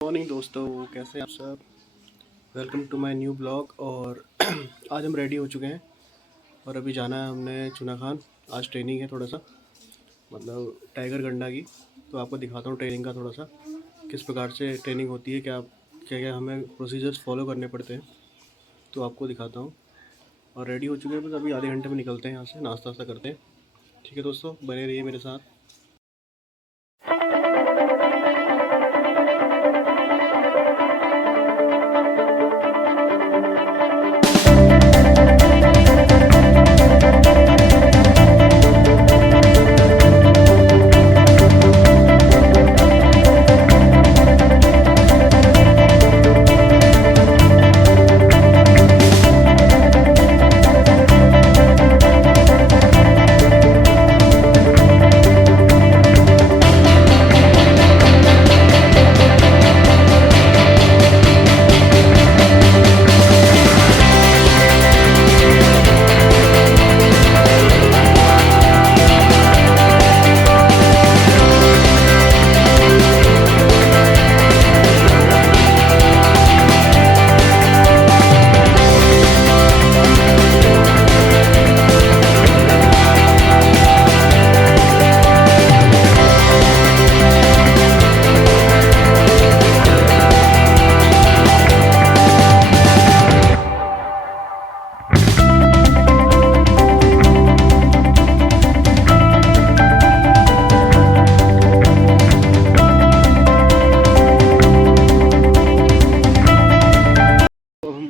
Morning दोस्तों, कैसे हैं आप सब। Welcome to my new blog. और आज हम रेडी हो चुके हैं और अभी जाना है हमने चुना खान। आज ट्रेनिंग है थोड़ा सा, मतलब टाइगर गंडा की। तो आपको दिखाता हूँ ट्रेनिंग का थोड़ा सा, किस प्रकार से ट्रेनिंग होती है, क्या क्या क्या हमें प्रोसीजर्स फॉलो करने पड़ते हैं, तो आपको दिखाता हूँ। और रेडी हो चुके हैं, बस अभी आधे घंटे में निकलते हैं यहाँ से, नाश्ता वास्ता करते हैं। ठीक है दोस्तों, बने रहिए मेरे साथ।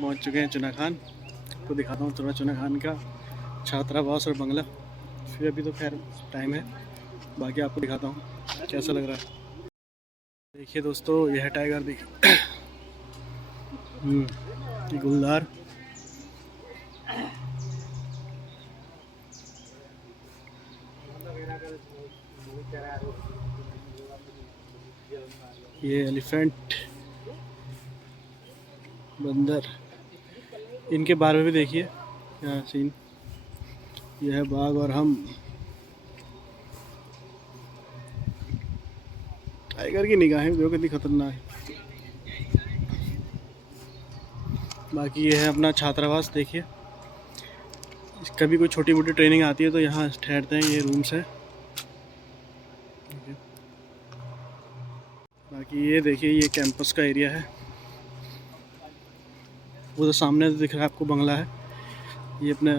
पहुंच चुके हैं चुना खान। आपको दिखाता हूँ थोड़ा चुना खान का छात्रावास और बंगला। फिर अभी तो खैर टाइम है, बाकी आपको दिखाता हूँ कैसा लग रहा है। देखिए दोस्तों, यह है टाइगर, देखिए ये गुलदार। ये एलिफेंट, बंदर, इनके बारे में भी देखिए क्या सीन। यह है बाघ और हम। टाइगर की निगाहें जो कितनी खतरनाक है। बाकी ये है अपना छात्रावास, देखिए कभी कोई छोटी मोटी ट्रेनिंग आती है तो यहाँ ठहरते हैं। ये रूम्स है। बाकी ये देखिए, ये कैंपस का एरिया है। वो तो सामने दिख रहा है आपको बंगला है। ये अपना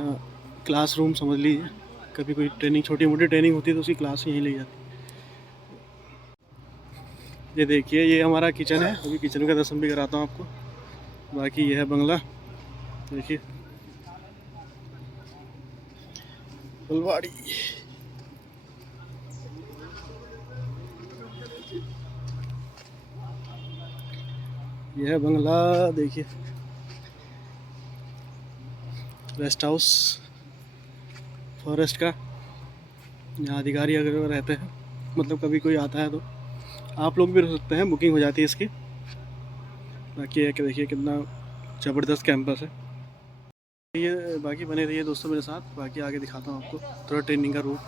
क्लासरूम समझ लीजिए। कभी कोई ट्रेनिंग, छोटी मोटी ट्रेनिंग होती है तो उसकी क्लास यहीं ले जाती है। ये देखिए, ये हमारा किचन है। अभी किचन का दर्शन भी कराता हूँ आपको। बाकी ये है बंगला, देखिए फुलवाड़ी। यह है बंगला, देखिए रेस्ट हाउस फॉरेस्ट का। यहाँ अधिकारी अगर रहते हैं, मतलब कभी कोई आता है तो आप लोग भी रह सकते हैं, बुकिंग हो जाती है इसकी। बाकी है कि देखिए कितना ज़बरदस्त कैंपस है ये। बाकी बने रहिए दोस्तों मेरे साथ, बाकी आगे दिखाता हूँ आपको थोड़ा ट्रेनिंग का रूट।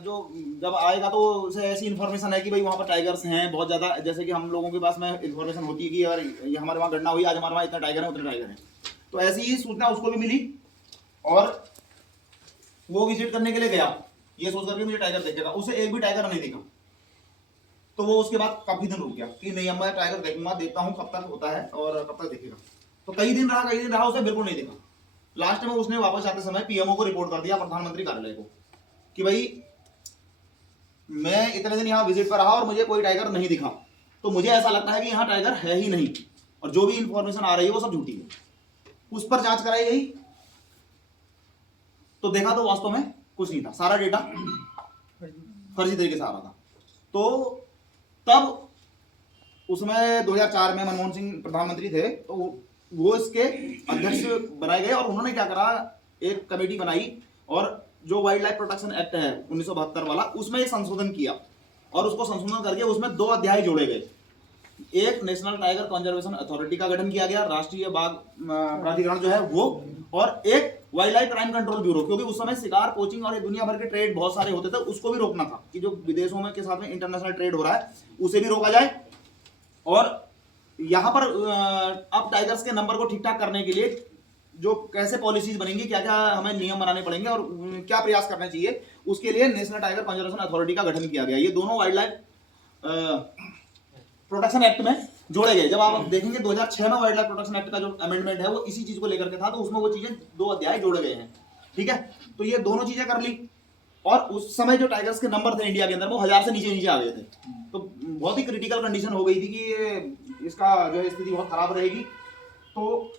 जो जब आएगा तो उसे ऐसी इन्फॉर्मेशन है कि भाई वहाँ पर टाइगर्स हैं बहुत ज़्यादा। जैसे कि हम लोगों के पास में इन्फॉर्मेशन होती है कि यार ये हमारे वहाँ गणना हुई, आज हमारे वहाँ इतना टाइगर है, उतने टाइगर हैं। तो ऐसी ही सूचना उसको भी मिली और वो विजिट करने के लिए गया, ये सोच करके मुझे टाइगर देखेगा। उसे एक भी टाइगर नहीं दिखा। तो वो उसके बाद काफी दिन रुक गया कि नहीं, अब मैं टाइगर देखूंगा, देखता हूँ कब तक होता है और कब तक दिखेगा। तो कई दिन रहा, उसे बिल्कुल नहीं दिखा। लास्ट में उसने वापस आते समय पीएमओ को रिपोर्ट कर दिया, प्रधानमंत्री कार्यालय को, कि भाई मैं इतने दिन यहाँ विजिट पर रहा और मुझे कोई टाइगर नहीं दिखा। तो मुझे ऐसा लगता है कि यहाँ टाइगर है ही नहीं, और जो भी इंफॉर्मेशन आ रही है वो सब झूठी है। उस पर जांच कराई गई तो देखा तो वास्तव में कुछ नहीं था, सारा डेटा फर्जी तरीके से आ रहा था। तो तब उसमें 2004 में मनमोहन सिंह प्रधानमंत्री थे, तो वो इसके अध्यक्ष बनाए गए और उन्होंने क्या करा, एक कमेटी बनाई और जो वाइल्ड लाइफ प्रोटेक्शन एक्ट है 1972 वाला, उसमें एक संशोधन किया और उसको संशोधन करके उसमें 2 अध्याय जोड़े गए। एक नेशनल टाइगर कंजर्वेशन अथॉरिटी का गठन किया गया, राष्ट्रीय बाघ प्राधिकरण जो है वो, और एक wild life crime control bureau, क्योंकि उस समय शिकार, पोचिंग और दुनिया भर के ट्रेड बहुत सारे होते थे, उसको भी रोकना था कि जो विदेशों में के साथ में इंटरनेशनल ट्रेड हो रहा है उसे भी रोका जाए। और यहाँ पर अब टाइगर्स के नंबर को ठीक ठाक करने के लिए जो कैसे पॉलिसीज बनेंगी, क्या क्या हमें नियम बनाने पड़ेंगे और क्या प्रयास करना चाहिए, उसके लिए नेशनल टाइगर कंजर्वेशन अथॉरिटी का गठन किया गया। ये दोनों वाइल्ड लाइफ प्रोटेक्शन एक्ट में जोड़े गए। जब आप देखेंगे 2006 में वाइल्ड लाइफ प्रोटेक्शन एक्ट का जो अमेंडमेंट है वो इसी चीज को लेकर के था, तो उसमें वो चीजें 2 अध्याय जोड़े गए हैं। ठीक है, तो ये दोनों चीजें कर ली। और उस समय जो टाइगर्स के नंबर थे इंडिया के अंदर वो 1000 से नीचे नीचे आ गए थे, तो बहुत ही क्रिटिकल कंडीशन हो गई थी कि ये इसका जो है स्थिति बहुत खराब रहेगी। तो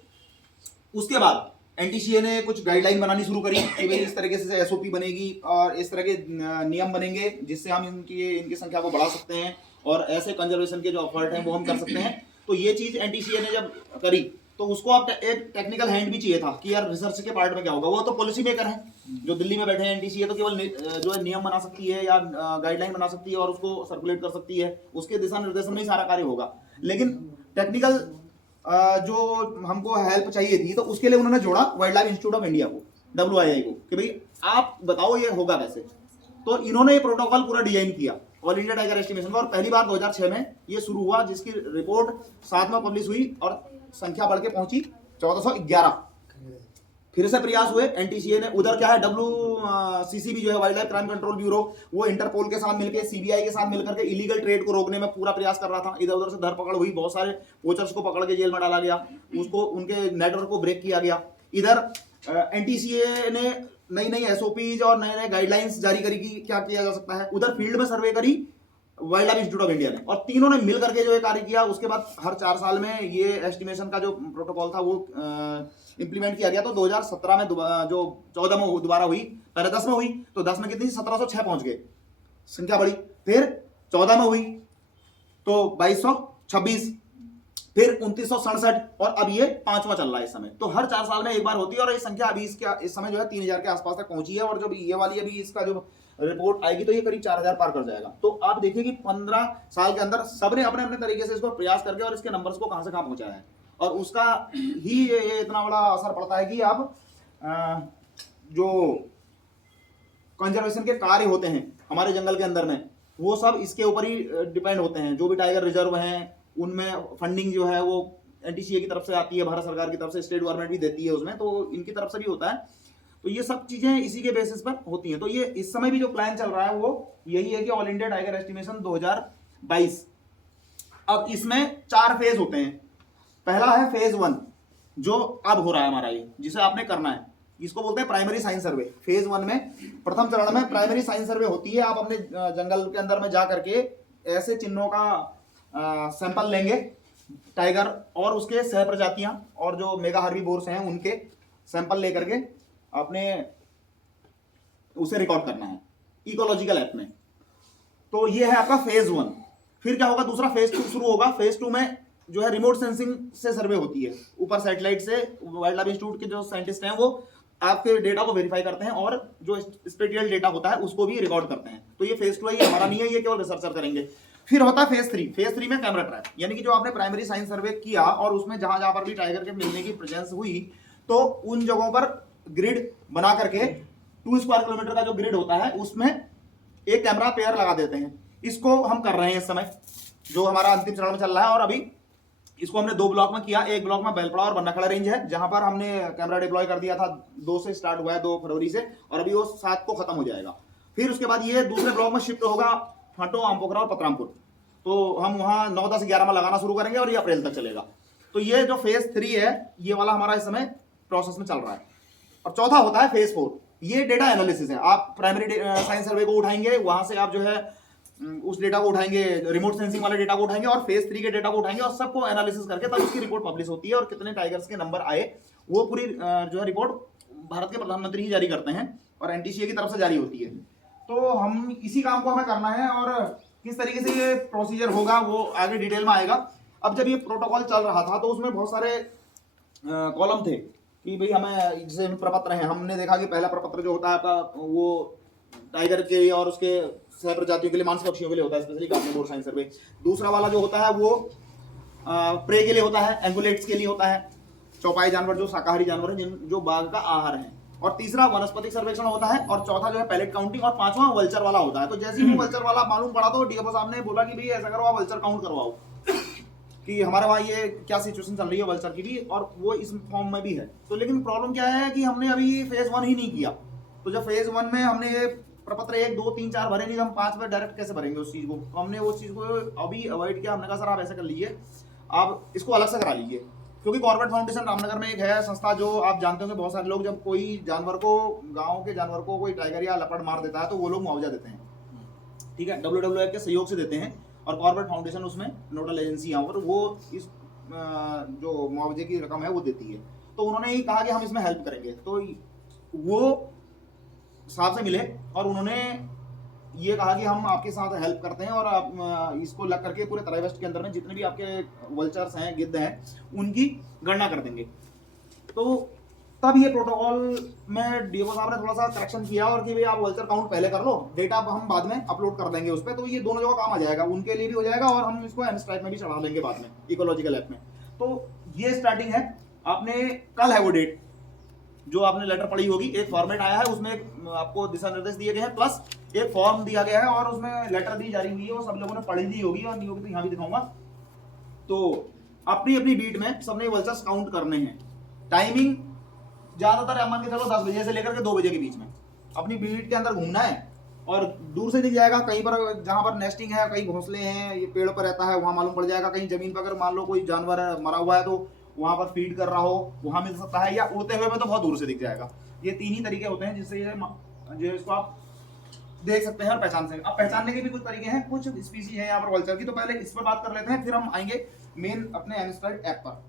उसके बाद एनटीसीए ने कुछ गाइडलाइन बनानी शुरू करी कि भाई इस तरीके से एसओपी बनेगी और इस तरह के नियम बनेंगे जिससे हम इनकी संख्या को बढ़ा सकते हैं और ऐसे कंजर्वेशन के जो एफर्ट हैं वो हम कर सकते हैं। तो ये चीज एनटीसीए ने जब करी तो उसको अब एक टेक्निकल हैंड भी चाहिए था कि यार रिसर्च के पार्ट में क्या होगा। वो तो पॉलिसी मेकर है, जो दिल्ली में बैठे हैं एनटीसीए, तो केवल जो है नियम बना सकती है या गाइडलाइन बना सकती है और उसको सर्कुलेट कर सकती है, उसके दिशा निर्देशन में ही सारा कार्य होगा। लेकिन टेक्निकल जो हमको हेल्प चाहिए थी तो उसके लिए उन्होंने जोड़ा wild life institute of India को, WII को, कि भाई आप बताओ ये होगा कैसे। तो इन्होंने ये प्रोटोकॉल पूरा डिजाइन किया ऑल इंडिया टाइगर एस्टिमेशन का, और पहली बार 2006 में ये शुरू हुआ, जिसकी रिपोर्ट 7 में पब्लिश हुई और संख्या बढ़ के पहुंची 1411। फिर से प्रयास हुए एनटीसीए ने, उधर क्या है WCCB जो है wild life crime control bureau, वो इंटरपोल के साथ मिलकर, CBI के साथ मिलकर के इलीगल ट्रेड को रोकने में पूरा प्रयास कर रहा था। इधर उधर से धरपकड़ हुई, बहुत सारे पोचर्स को पकड़ के जेल में डाला गया, उसको उनके नेटवर्क को ब्रेक किया गया। इधर एनटीसीए ने नई नई एसओपीज और नए नए गाइडलाइंस जारी करी कि क्या किया जा सकता है। उधर फील्ड में सर्वे करी wild life institute of India ने, और तीनों ने मिल करके जो है कार्य किया। उसके बाद हर 4 साल में ये एस्टिमेशन का जो प्रोटोकॉल था वो इंप्लीमेंट किया गया। तो 2017 में जो 14 में दोबारा हुई, पहले 10 में हुई, तो 10 में कितनी 1706 पहुंच गए, संख्या बढ़ी। फिर 14 में हुई तो 2226, फिर 2967, और अब ये 5वां चल रहा है इस समय। तो हर 4 साल में एक बार होती है और ये संख्या अभी इस समय जो है 3000 के आसपास तक पहुंची है। और जब ये वाली अभी इसका जो रिपोर्ट आएगी तो ये करीब 4000 पार कर जाएगा। तो आप देखिए कि 15 साल के अंदर सबने अपने अपने तरीके से इसको प्रयास करके और इसके नंबर्स को कहां से कहां पहुंचाया है, और उसका ही ये इतना बड़ा असर पड़ता है कि आप जो कंजर्वेशन के कार्य होते हैं हमारे जंगल के अंदर में, वो सब इसके ऊपर ही डिपेंड होते हैं। जो भी टाइगर रिजर्व हैं उनमें फंडिंग जो है वो एनटीसीए की तरफ से आती है, भारत सरकार की तरफ से, स्टेट गवर्नमेंट भी देती है उसमें, तो इनकी तरफ से भी होता है। तो ये सब चीजें इसी के बेसिस पर होती हैं। तो ये इस समय भी जो प्लान चल रहा है वो यही है कि ऑल इंडिया टाइगर एस्टिमेशन 2022। अब इसमें 4 फेज होते हैं। पहला है फेज 1 जो अब हो रहा है हमारा, ये जिसे आपने करना है, इसको बोलते हैं प्राइमरी साइंस सर्वे। फेज 1 में प्रथम चरण में प्राइमरी साइंस सर्वे होती है। आप अपने जंगल के अंदर में जा करके ऐसे चिन्हों का सैंपल लेंगे, टाइगर और उसके सह प्रजातियां और जो मेगा हर्बीवोर्स हैं उनके सैंपल लेकर के अपने उसे रिकॉर्ड करना है इकोलॉजिकल ऐप में। तो ये है आपका फेज 1। फिर क्या होगा, दूसरा फेज 2 शुरू होगा। फेज 2 में जो है रिमोट सेंसिंग से सर्वे होती है, ऊपर सैटेलाइट से वाइल्ड लाइफ इंस्टीट्यूट के जो साइंटिस्ट हैं वो आपके डेटा को वेरीफाई करते हैं और जो स्पेटियल डेटा होता है उसको भी रिकॉर्ड करते हैं। तो ये फेज 2 है, ये हमारा नहीं है, ये केवल रिसर्चर करेंगे। फिर होता है फेज 3। फेज 3 में कैमरा ट्रैप, यानी कि जो आपने प्राइमरी साइंस सर्वे किया और उसमें जहां जहां पर भी टाइगर के मिलने की प्रेजेंस हुई तो उन जगहों पर ग्रिड बना करके 2 स्क्वायर किलोमीटर का जो ग्रिड होता है उसमें एक कैमरा पेयर लगा देते हैं। इसको हम कर रहे हैं इस समय, जो हमारा अंतिम चरण में चल रहा है। और अभी इसको हमने 2 ब्लॉक में किया। एक ब्लॉक में बेलपड़ा और बन्नाखड़ा रेंज है, जहां पर हमने कैमरा डिप्लॉय कर दिया था। 2 से स्टार्ट हुआ है, 2 फरवरी से, और अभी वो 7 को खत्म हो जाएगा। फिर उसके बाद ये दूसरे ब्लॉक में शिफ्ट होगा फांटो, आमपोखरा और पतरामपुर। तो हम वहां 9, 10, 11 में लगाना शुरू करेंगे और ये अप्रैल तक चलेगा। तो ये जो फेज 3 है ये वाला हमारा इस समय प्रोसेस में चल रहा है। और चौथा होता है फेज 4। ये डेटा एनालिसिस है। आप प्राइमरी साइंस सर्वे को उठाएंगे, वहां से आप जो है उस डेटा को उठाएंगे, रिमोट सेंसिंग वाले डेटा को उठाएंगे और फेज 3 के डेटा को उठाएंगे और सबको एनालिसिस करके तब उसकी रिपोर्ट पब्लिश होती है। और कितने टाइगर्स के नंबर आए वो पूरी जो है रिपोर्ट भारत के प्रधानमंत्री ही जारी करते हैं और एनटीसीए की तरफ से जारी होती है। तो हम इसी काम को हमें करना है और किस तरीके से ये प्रोसीजर होगा वो आगे डिटेल में आएगा। अब जब ये प्रोटोकॉल चल रहा था तो उसमें बहुत सारे कॉलम थे कि भाई हमें, जैसे प्रपत्र हैं, हमने देखा कि पहला प्रपत्र जो होता है आपका वो टाइगर के और उसके सह प्रजातियों के लिए, मांस पक्षियों के लिए होता है, स्पेशली कार्निवोर साइंस सर्वे। दूसरा वाला जो होता है वो प्रे के लिए होता है, एंगुलेट्स के लिए होता है, चौपाई जानवर जो शाकाहारी जानवर हैं जो बाघ का आहार है। और तीसरा वनस्पतिक सर्वेक्षण होता है, और चौथा जो है पैलेट काउंटिंग, और पांचवा वल्चर वाला होता है। तो जैसे ही वो वल्चर वाला मालूम पड़ा तो डीएफओ साहब ने बोला कि भाई ऐसा करो, आप वल्चर काउंट करवाओ कि हमारे वहाँ ये क्या सिचुएशन चल रही है वल्चर की भी, और वो इस फॉर्म में भी है। तो लेकिन प्रॉब्लम क्या है कि हमने अभी फेज 1 ही नहीं किया। तो जब फेज 1 में हमने ये प्रपत्र 1 2 3 4 भरे नहीं, तो हम 5 में डायरेक्ट कैसे भरेंगे उस चीज को। तो हमने उस चीज को अभी अवॉइड किया। हमने कहा सर आप ऐसा कर लीजिए, आप इसको अलग से करा लीजिए, क्योंकि कॉर्बेट फाउंडेशन रामनगर में एक है संस्था, जो आप जानते होंगे बहुत सारे लोग जब कोई जानवर को, गाँव के जानवर को कोई टाइगर या लेपर्ड मार देता है तो वो लोग मुआवजा देते हैं, ठीक है, WWF के सहयोग से देते हैं, और कॉर्बेट फाउंडेशन उसमें नोडल एजेंसी है और वो इस जो मुआवजे की रकम है वो देती है। तो उन्होंने ही कहा कि हम इसमें हेल्प करेंगे। तो वो साहब से मिले और उन्होंने ये कहा कि हम आपके साथ हेल्प करते हैं, और आप इसको लग करके पूरे तराई वेस्ट के अंदर में जितने भी आपके वल्चर्स हैं, गिद्ध हैं, उनकी गणना कर देंगे। तो तब ये प्रोटोकॉल में डीओ साहब ने थोड़ा सा करेक्शन किया, और कि भाई आप वल्चर काउंट पहले कर लो, डेटा हम बाद में अपलोड कर देंगे उस पर। तो ये दोनों जगह काम आ जाएगा, उनके लिए भी हो जाएगा और हम इसको एमस्ट्राइक में भी चढ़ा लेंगे बाद में, इकोलॉजिकल ऐप में। तो ये स्टार्टिंग है। आपने कल है वो डेट जो आपने लेटर पढ़ी होगी, एक फॉर्मेट आया है, उसमें आपको दिशा निर्देश दिए गए हैं, प्लस एक फॉर्म दिया गया है, और उसमें लेटर भी जारी हुई है, वो सब लोगों ने पढ़ी दी होगी, और नहीं होगी तो यहाँ भी दिखाऊंगा। तो अपनी अपनी बीट में सबने वल्चर्स काउंट करने हैं। टाइमिंग ज्यादातर मान के चलो 10 बजे से लेकर के 2 बजे के बीच में अपनी बीट के अंदर घूमना है, और दूर से दिख जाएगा। कहीं पर जहां पर नेस्टिंग है, कहीं घोंसले हैं, ये पेड़ पर रहता है, वहां मालूम पड़ जाएगा। कहीं जमीन पर अगर मान लो कोई जानवर मरा हुआ है तो वहां पर फीड कर रहा हो, वहां मिल सकता है, या उड़ते हुए में तो बहुत दूर से दिख जाएगा। ये 3 ही तरीके होते हैं जिससे इसको आप देख सकते हैं और पहचान सकते हैं। अब पहचानने के भी कुछ तरीके हैं, कुछ स्पीसीज हैं यहाँ पर वल्चर की। तो पहले इस पर बात कर लेते हैं, फिर हम आएंगे मेन अपने एमस्ट्राइक ऐप पर।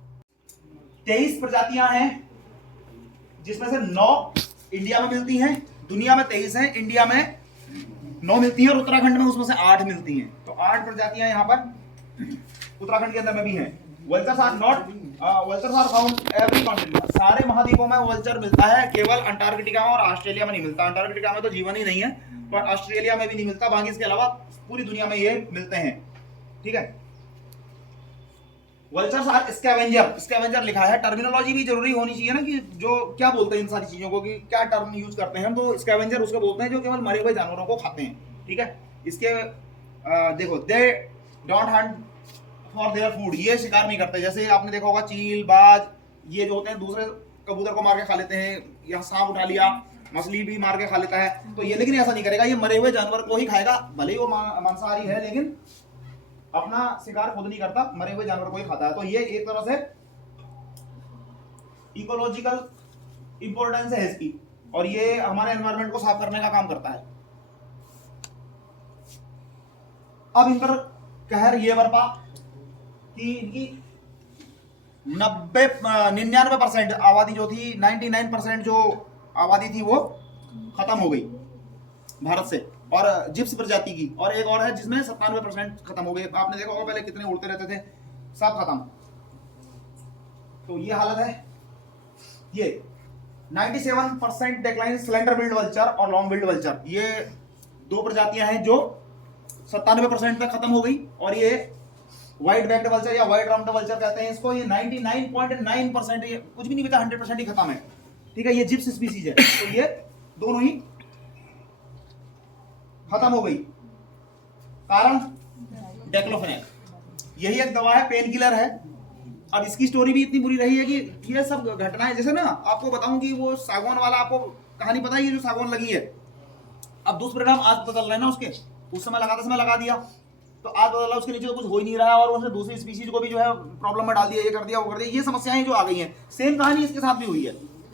23 प्रजातियां हैं, जिसमें से 9 इंडिया में मिलती हैं। दुनिया में 23 हैं, इंडिया में 9 मिलती हैं, और उत्तराखंड में उसमें से 8 मिलती हैं। तो 8 प्रजातियां यहाँ पर उत्तराखंड के अंदर में भी हैं। Vultures are found every continent. सारे महाद्वीपों में वल्चर मिलता है, केवल अंटार्कटिका में और ऑस्ट्रेलिया में नहीं मिलता। अंटार्कटिका में तो जीवन ही नहीं है, पर ऑस्ट्रेलिया में भी नहीं मिलता। बाकी इसके अलावा पूरी दुनिया में ये मिलते हैं, ठीक है। Vultures are scavenger. स्कैवेंजर लिखा है, टर्मिनोलॉजी भी जरूरी होनी चाहिए ना, कि जो क्या बोलते हैं इन सारी चीजों को, कि क्या टर्म यूज करते हैं हम। तो स्कैवेंजर उसको बोलते हैं जो केवल मरे हुए जानवरों को खाते हैं, ठीक है। इसके देखो, they don't Hunt for their food. ये शिकार नहीं करते। जैसे आपने देखा होगा चील, बाज, ये जो होते हैं दूसरे कबूतर को मार के खा लेते हैं, या सांप उठा लिया, मछली भी मार के खा लेता है। तो ये लेकिन ऐसा नहीं करेगा, ये मरे हुए जानवर को ही खाएगा। भले ही वो मांसाहारी है, लेकिन अपना शिकार खुद नहीं करता, मरे हुए जानवर को ही खाता है। तो ये एक तरह से इकोलॉजिकल इंपॉर्टेंस है इसकी, और ये हमारे एनवायरनमेंट को साफ करने का काम करता है। अब इन पर कहर ये बरपा कि इनकी 99% आबादी जो थी, 99% जो आबादी थी वो खत्म हो गई भारत से, और जिप्स प्रजाति की, और एक और है जिसमें 97% खत्म हो गए। आपने देखा होगा पहले कितने उड़ते रहते थे, सब खत्म। तो ये हालत है। ये 97% डिक्लाइन स्लेंडर बिल्ड वल्चर और लॉन्ग बिल्ड वल्चर, ये 2 प्रजातियां हैं जो 97% तक खत्म हो गई। और ये व्हाइट बैक्ड वल्चर या व्हाइट राउंड वल्चर कहते हैं इसको, ये 99.9%, ये कुछ भी नहीं बचा, 100% ही खत्म है, ठीक है। ये जिप्स स्पीसीज है, तो ये दोनों ही खत्म हो गई। कारण डेक्लोफेनेक, यही एक दवा है, पेन किलर है। अब इसकी स्टोरी भी इतनी बुरी रही है कि ये सब घटनाएं, जैसे ना आपको बताऊं कि वो सागवान वाला, आपको कहानी पता है, ये जो सागवान लगी है, अब दुष्परिणाम आज पता चल रहे हैं ना उसके। उस समय लगाते समय लगा दिया, तो आज पता चला उसके नीचे तो कुछ हो ही नहीं रहा है, और उसने दूसरी स्पीसीज को भी जो है प्रॉब्लम में डाल दिया, ये कर दिया, वो कर दिया। ये समस्याएं जो आ गई हैं, सेम कहानी इसके साथ भी हुई है।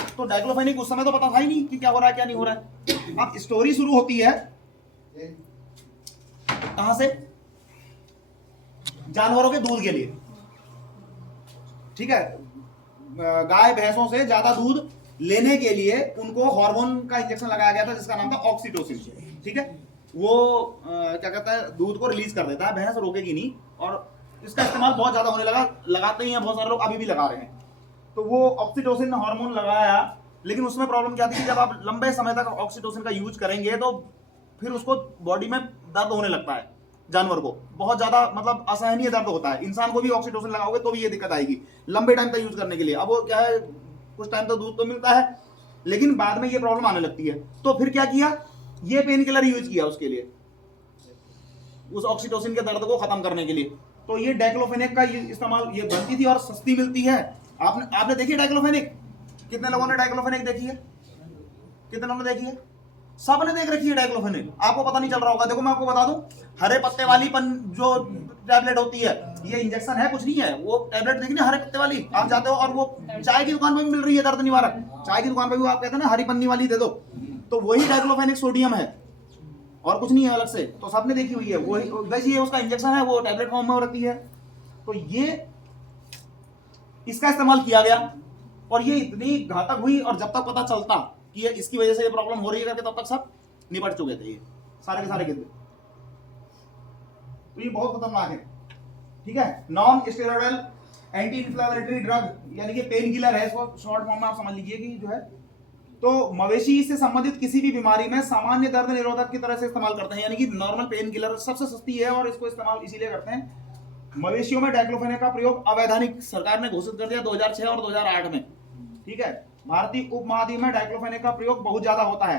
तो डाइक्लोफेनिक उस समय तो पता था ही नहीं कि क्या हो रहा है क्या नहीं हो रहा है। अब स्टोरी शुरू होती है कहां से? जानवरों के दूध के लिए, ठीक है। गाय भैंसों से ज्यादा दूध लेने के लिए उनको हार्मोन का इंजेक्शन लगाया गया था, जिसका नाम था ऑक्सीटोसिन, ठीक है। वो क्या कहता है, दूध को रिलीज कर देता है, भैंस रोकेगी नहीं, और इसका इस्तेमाल बहुत ज्यादा होने लगा। लगाते ही हैं बहुत सारे लोग, अभी भी लगा रहे हैं। तो वो ऑक्सीटोसिन हार्मोन लगाया, लेकिन उसमें प्रॉब्लम क्या थी कि जब आप लंबे समय तक ऑक्सीटोसिन का यूज करेंगे तो फिर उसको बॉडी में दर्द होने लगता है, जानवर को बहुत ज्यादा, मतलब असहनीय दर्द होता है। इंसान को भी ऑक्सीटोसिन लगाओगे तो भी ये दिक्कत आएगी लंबे टाइम तक यूज करने के लिए। अब वो क्या है, कुछ टाइम तक दूध तो मिलता है, लेकिन बाद में ये प्रॉब्लम आने लगती है। तो फिर क्या किया, ये पेन किलर यूज किया उसके लिए, उस ऑक्सीटोसिन के दर्द को खत्म करने के लिए। तो ये डाइक्लोफेनेक का इस्तेमाल, ये बनती थी और सस्ती मिलती है। आपने देखी है डाइक्लोफेनेक? कितने लोगों ने डाइक्लोफेनेक देखी है? कितने लोगों ने देखी है? सबने देख रखी है डाइक्लोफेनेक, आपको पता नहीं चल रहा होगा। देखो मैं आपको बता दूं, हरे पत्ते वाली जो टैबलेट होती है, ये इंजेक्शन है, कुछ नहीं है, वो टैबलेट देखी ना हरे पत्ते वाली, आप जाते हो और वो चाय की दुकान पे भी मिल रही है, दर्द निवारक चाय की दुकान पे भी आप कहते हैं ना हरी पन्नी वाली दे दो, तो वही डाइक्लोफेनेक सोडियम है और कुछ नहीं है अलग से। तो सबने देखी हुई है, वही वैसे ये उसका इंजेक्शन है, वो टैबलेट फॉर्म में रहती है। तो ये इसका इस्तेमाल किया गया और ये इतनी घातक हुई, और जब तक पता चलता कि ये इसकी वजह से ये प्रॉब्लम हो रही है करके, तब तक सब निपट चुके थे, ये सारे के सारे गिद्ध। तो ये बहुत खतरनाक है, ठीक है। Non steroidal anti inflammatory drug, यानी कि पेन किलर है, इसको शॉर्ट फॉर्म में आप समझ लीजिए कि जो है, तो मवेशी से संबंधित किसी भी बीमारी में सामान्य दर्द निरोधक की तरह से इस्तेमाल करते हैं, यानी कि नॉर्मल पेन किलर सबसे सस्ती है और इसको इस्तेमाल इसीलिए करते हैं। मवेशियों में डाइक्लोफेनेक का प्रयोग अवैधानिक सरकार ने घोषित कर दिया 2006 और 2008 में, ठीक है। भारतीय उपमहाद्वीप में डाइक्लोफेनेक का प्रयोग बहुत ज्यादा होता है,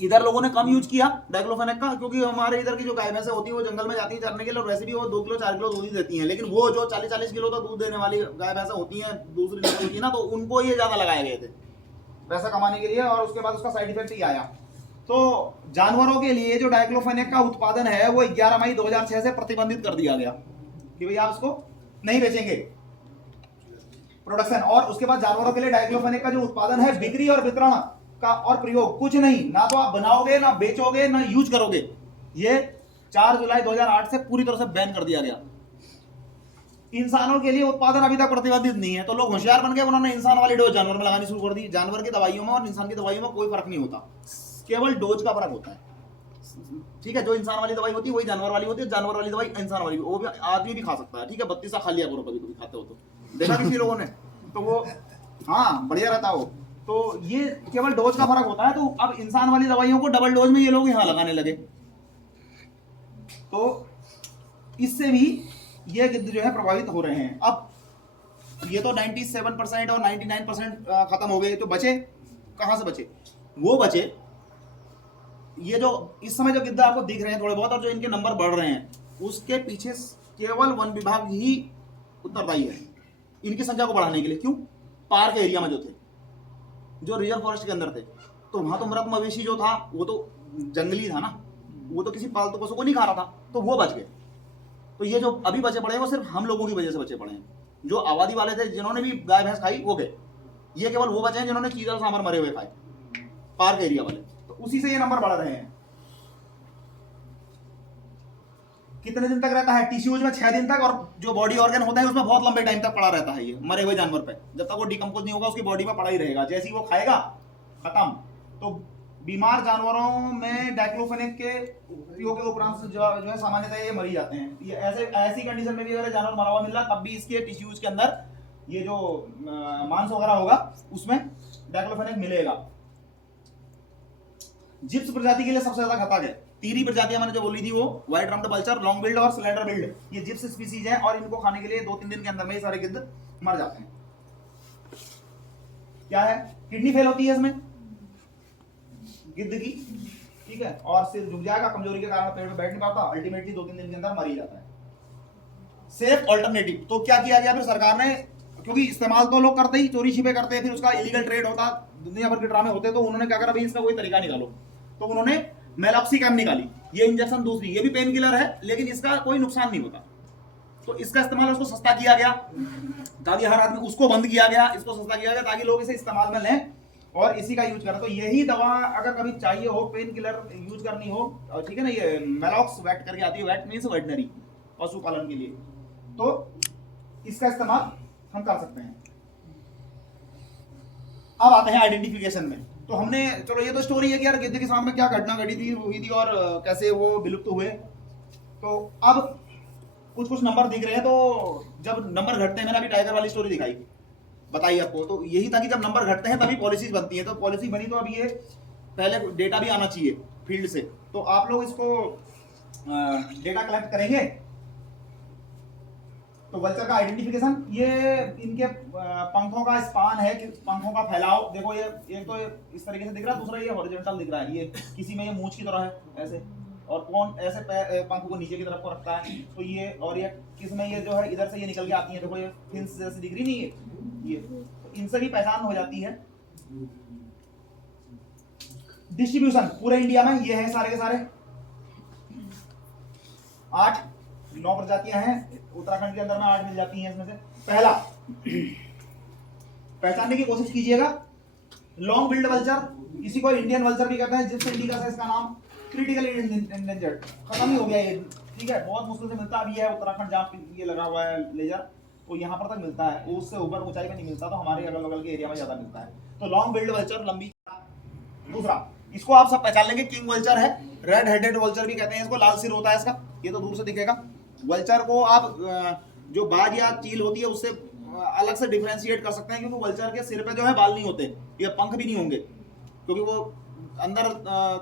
इधर लोगों ने कम यूज किया डाइक्लोफेनेक का, क्योंकि हमारे इधर की जो गाय भैंसें होती है वो जंगल में जाती है चरने के लिए, और वैसे भी वो 2 किलो 4 किलो दूध ही देती हैं, लेकिन वो जो 40-40 किलो तक दूध देने वाली गाय भैंसें होती हैं दूसरी नस्ल की ना, तो उनको ये ज्यादा लगाए गए थे पैसा कमाने के लिए, और उसके बाद उसका साइड इफेक्ट ही आया। तो जानवरों के लिए जो डाइक्लोफेनेक का उत्पादन है वो 11 मई 2006 से प्रतिबंधित कर दिया गया कि भाई आप इसको नहीं बेचेंगे प्रोडक्शन। और उसके बाद जानवरों के लिए डाइक्लोफेनेक का जो उत्पादन है, बिक्री और वितरण का और प्रयोग कुछ नहीं, ना तो आप बनाओगे, ना बेचोगे, ना यूज करोगे। ये 4 जुलाई 2008 से पूरी तरह से बैन कर दिया गया। इंसानों के लिए उत्पादन अभी तक प्रतिबंधित नहीं है, तो लोग होशियार बन गए, उन्होंने इंसान वाली डोज जानवर में लगानी शुरू कर दी। जानवर की दवाइयों में और इंसान की दवाइयों में कोई फर्क नहीं होता, केवल डोज का फर्क होता है, ठीक है। जो इंसान वाली दवाई होती है वही जानवर वाली होती है, जानवर वाली दवाई इंसान वाली, वो भी आदमी भी खा सकता है, ठीक है। 32 खा लिया करो, कभी कभी खाते हो तो, देखा किसी लोगों ने, तो वो हाँ बढ़िया रहता हो। तो ये केवल डोज का फर्क होता है। तो अब इंसान वाली दवाइयों को डबल डोज में ये लोग यहाँ लगाने लगे, तो इससे भी ये गिद्ध जो है प्रभावित हो रहे हैं। अब ये तो 97% और 99% खत्म हो गए, तो बचे कहां से बचे? वो बचे ये जो इस समय जो गिद्ध आपको दिख रहे हैं थोड़े बहुत, और जो इनके नंबर बढ़ रहे हैं, उसके पीछे केवल वन विभाग ही उत्तरदायी है इनकी संख्या को बढ़ाने के लिए। क्यों? पार्क एरिया में जो थे, जो रिजर्व फॉरेस्ट के अंदर थे, तो वहां तो मृत मवेशी जो था वो तो जंगली था ना, वो तो किसी पालतू पशु को नहीं खा रहा था, तो वो बच गए। तो ये जो अभी बचे पड़े हैं वो सिर्फ हम लोगों की वजह से बचे पड़े हैं। जो आबादी वाले थे जिन्होंने भी गाय भैंस खाई वो गए, ये केवल वो बचे हैं जिन्होंने चीजल सांभर मरे हुए खाए, पार्क एरिया वाले। तो उसी से ये नंबर बढ़ रहे हैं। कितने दिन तक रहता है? टिश्यूज में 6 दिन तक, और जो बॉडी ऑर्गन होता है उसमें बहुत लंबे टाइम तक पड़ा रहता है ये मरे हुए जानवर पे। जब तक वो डिकम्पोज नहीं होगा उसकी बॉडी में पड़ा ही रहेगा, जैसे ही वो खाएगा खत्म। तो बीमार जानवरों में डाइक्लोफेनेक के उपयोग के उपरांत जो है सामान्यतः ये मरी जाते हैं। ये ऐसी कंडीशन में भी अगर जानवर मरा हुआ मिल रहा तब भी इसके टिश्यूज के अंदर ये जो मांस वगैरह होगा उसमें डाइक्लोफेनेक मिलेगा। जिप्स प्रजाति के लिए सबसे ज्यादा घातक है। 3 प्रजातियां मैंने जो बोली थी वो व्हाइट रम्ड बल्चर, लॉन्ग बिल्ड और स्लेंडर बिल्ड, ये जिप्स स्पीसीज हैं, और इनको खाने के लिए 2-3 दिन के अंदर में ये सारे गिद्ध मर जाते हैं। क्या है? किडनी फेल होती है इसमें गिद्ध की, ठीक है, और सिर झुक जाएगा, कमजोरी के कारण पेड़ पे बैठ नहीं पाता, अल्टीमेटली 2-3 दिन के अंदर मर ही जाता है। सेफ ऑल्टरनेटिव, तो क्या किया गया फिर सरकार ने, क्योंकि इस्तेमाल तो लोग करते ही, चोरी छिपे करते हैं, फिर उसका इलीगल ट्रेड होता, दुनिया भर के ड्रामे होते, तो उन्होंने क्या करा, भाई इसका कोई तरीका निकालो। तो उन्होंने मेलॉक्सिकैम निकाली, ये इंजेक्शन दूसरी, ये भी पेन किलर है लेकिन इसका कोई नुकसान नहीं होता, तो इसका इस्तेमाल उसको सस्ता किया गया ताकि हर आदमी, उसको बंद किया गया, इसको सस्ता किया गया ताकि लोग इसे इस्तेमाल में लें और इसी का यूज करें। तो यही दवा अगर कभी चाहिए हो, पेन किलर यूज करनी हो, ठीक है ना, ये मेलॉक्स वेट करके आती है, वेट मींस वेटनरी, पशुपालन के लिए, तो इसका इस्तेमाल हम कर सकते हैं। अब आते हैं आइडेंटिफिकेशन में। तो हमने, चलो ये तो स्टोरी है कि यार गिद्ध के साथ में क्या घटना घटी थी, हुई थी और कैसे वो विलुप्त हुए। तो अब कुछ कुछ नंबर दिख रहे हैं, तो जब नंबर घटते हैं, मैंने अभी टाइगर वाली स्टोरी दिखाई, बताइए आपको, तो यही था कि जब नंबर घटते हैं तभी पॉलिसीज बनती है। तो पॉलिसी बनी तो अब ये पहले डेटा भी आना चाहिए फील्ड से, तो आप लोग इसको डेटा कलेक्ट करेंगे तो वल्चर का आइडेंटिफिकेशन, ये इनके पंखों का स्पान है कि पंखों का फैलाव देखो, ये एक तो इस तरीके से दिख रहा है, दूसरा ये हॉरिजॉन्टल दिख रहा है, ये किसी में ये मूंछ की तरह है ऐसे, और कौन ऐसे पंखों को नीचे की तरफ को रखता है, तो ये, और ये किस में ये जो है इधर से ये निकल के आती है, देखो ये फिन्स जैसी दिख रही नहीं है, ये तो इनसे भी पहचान हो जाती है। डिस्ट्रीब्यूशन पूरे इंडिया में ये है सारे के सारे 8-9 प्रजातियां हैं, उत्तराखंड के अंदर में 8 मिल जाती हैं इसमें से। पहला पहचानने की कोशिश कीजिएगा, लॉन्ग बिल्ड वल्चर, इसी को इंडियन वल्चर भी कहते हैं, जिप्स इंडिका से इसका नाम, क्रिटिकली एंडेंजर्ड, खत्म ही हो गया ये, ठीक है, बहुत मुश्किल से मिलता अभी है उत्तराखंड जहाँ पे ये लगा हुआ है लेजर, तो यहाँ पर तक मिलता है, उससे ऊपर ऊंचाई में नहीं मिलता, तो हमारे अगल बगल के एरिया में ज्यादा मिलता है। तो लॉन्ग बिल्ड वल्चर, लंबी। दूसरा इसको आप सब पहचान लेंगे, किंग वल्चर है, रेड हेडेड वल्चर भी कहते हैं इसको, लाल सिर होता है इसका, ये तो दूर से दिखेगा। वल्चर को आप जो बाज या चील होती है उससे अलग से डिफरेंशिएट कर सकते हैं, क्योंकि वल्चर के सिर पे जो है बाल नहीं होते, ये पंख भी नहीं होंगे, क्योंकि वो अंदर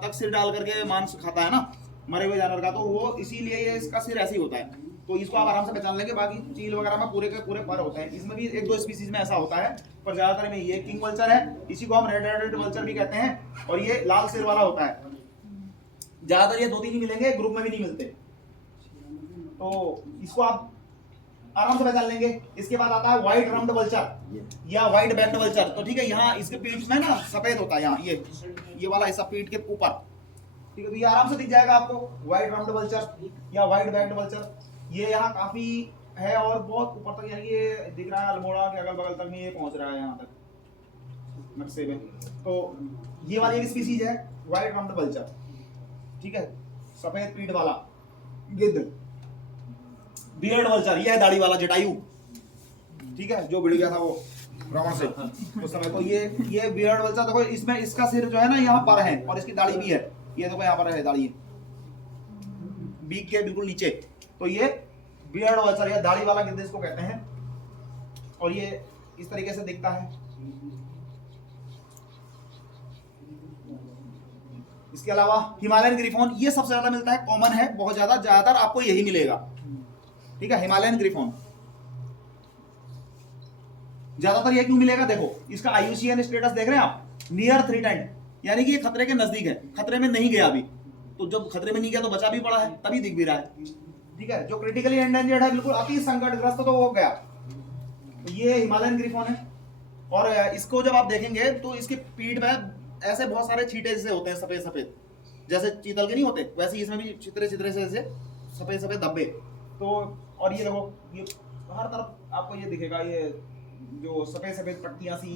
तक सिर डाल करके मांस खाता है ना मरे हुए जानवर का, तो वो इसीलिए ये इसका सिर ऐसे ही होता है, तो इसको आप आराम से पहचान लेंगे। बाकी चील वगैरह में पूरे के पूरे पर होते हैं, इसमें भी 1-2 स्पीसीज में ऐसा होता है, पर ज्यादातर में ये किंग वल्चर है, इसी को हम रेड हेडेड वल्चर भी कहते हैं, और ये लाल सिर वाला होता है। ज्यादातर ये 2-3 ही मिलेंगे, ग्रुप में भी नहीं मिलते, तो इसको आप आराम से पहचान लेंगे। इसके बाद आता है व्हाइट रम्ड वल्चर या व्हाइट बैक्ड वल्चर, तो ठीक है, यहाँ इसके पीठ में ना सफेद होता है, यहाँ ये वाला हिस्सा पीठ के ऊपर, ठीक है, तो ये आराम से दिख जाएगा आपको, व्हाइट रम्ड वल्चर या व्हाइट बैक्ड वल्चर, ये यहाँ काफी है और बहुत ऊपर तक, यानी ये दिख रहा है अल्मोड़ा के अगल बगल तक में ये पहुंच रहा है यहाँ तक नक्शे में, तो ये वाली एक स्पीसीज है व्हाइट रम्ड वल्चर, ठीक है, सफेद पीठ वाला गिद्ध। बियर्ड वल्चर, ये है दाढ़ी वाला जटायु, ठीक है, जो भिड़ गया था वो रावण से उस समय, तो ये बियर्ड वल्चर देखो, इसमें इसका सिर जो है ना यहाँ पर है, और इसकी दाढ़ी भी है, ये देखो यहाँ पर है दाढ़ी, बीक के बिल्कुल नीचे, तो ये बियर्ड वल्चर या दाढ़ी वाला गिद्ध इसको कहते हैं, और ये इस तरीके से दिखता है। इसके अलावा हिमालयन ग्रिफॉन, ये सबसे ज्यादा मिलता है, कॉमन है, बहुत ज्यादातर आपको यही मिलेगा, ठीक है, हिमालयन ग्रिफॉन ज्यादातर ये क्यों मिलेगा, देखो इसका IUCN स्टेटस देख रहे हैं आप, नियर थ्रेटेंड, यानी कि ये खतरे के नजदीक है, खतरे में नहीं गया अभी, तो जब खतरे में नहीं गया तो बचा भी पड़ा है, तभी दिख भी रहा है, ठीक है। जो क्रिटिकली एंडेंजर्ड है, बिल्कुल अति संकटग्रस्त, तो वो गया, तो ये हिमालयन ग्रिफॉन है। और इसको जब आप देखेंगे तो इसकी पीठ में ऐसे बहुत सारे छींटे जैसे होते हैं, सफेद सफेद, जैसे चीतल के नहीं होते, वैसे इसमें भी छितरे छितरे से ऐसे सफेद सफेद धब्बे, तो और ये देखो, ये हर तरफ आपको ये दिखेगा, ये जो सफेद सफेद पट्टियां सी,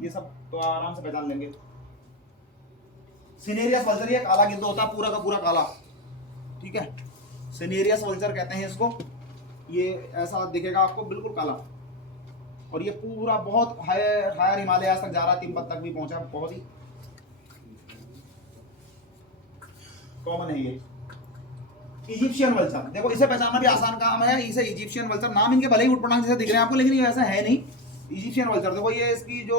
ये सब तो आराम से पहचान लेंगे। सिनेरियस वल्चर, ये काला गिद्ध होता है, पूरा का पूरा काला, ठीक है, सिनेरियस वल्चर कहते हैं इसको, ये ऐसा दिखेगा आपको बिल्कुल काला, और ये पूरा बहुत हायर हिमालय तक जा रहा है, तिब्बत तक भी पहुंचा, बहुत ही कॉमन है ये। इजिप्शियन वल्चर, देखो इसे पहचानना भी आसान काम है, इसे इजिप्शियन वल्चर, नाम इनके भले ही उटपटांग जैसे दिख रहे हैं आपको, लेकिन ये ऐसा है नहीं। इजिप्शियन वल्चर देखो, ये इसकी जो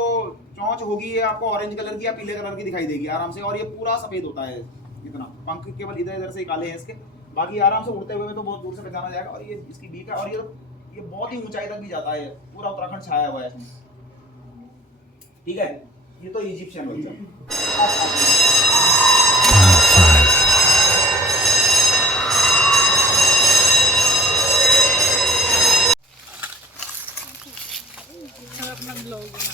चोंच होगी ये आपको ऑरेंज कलर की या पीले कलर की दिखाई देगी आराम से, और ये पूरा सफेद होता है, इतना पंख केवल इधर इधर से काले हैं इसके, बाकी आराम से उड़ते हुए तो बहुत दूर से पहचाना जाएगा। और ये इसकी बीक है, और ये बहुत ही ऊंचाई तक भी जाता है, पूरा उत्तराखंड छाया हुआ है इसमें, ठीक है। ये तो इजिप्शियन वल्चर। अपना ब्लॉग बना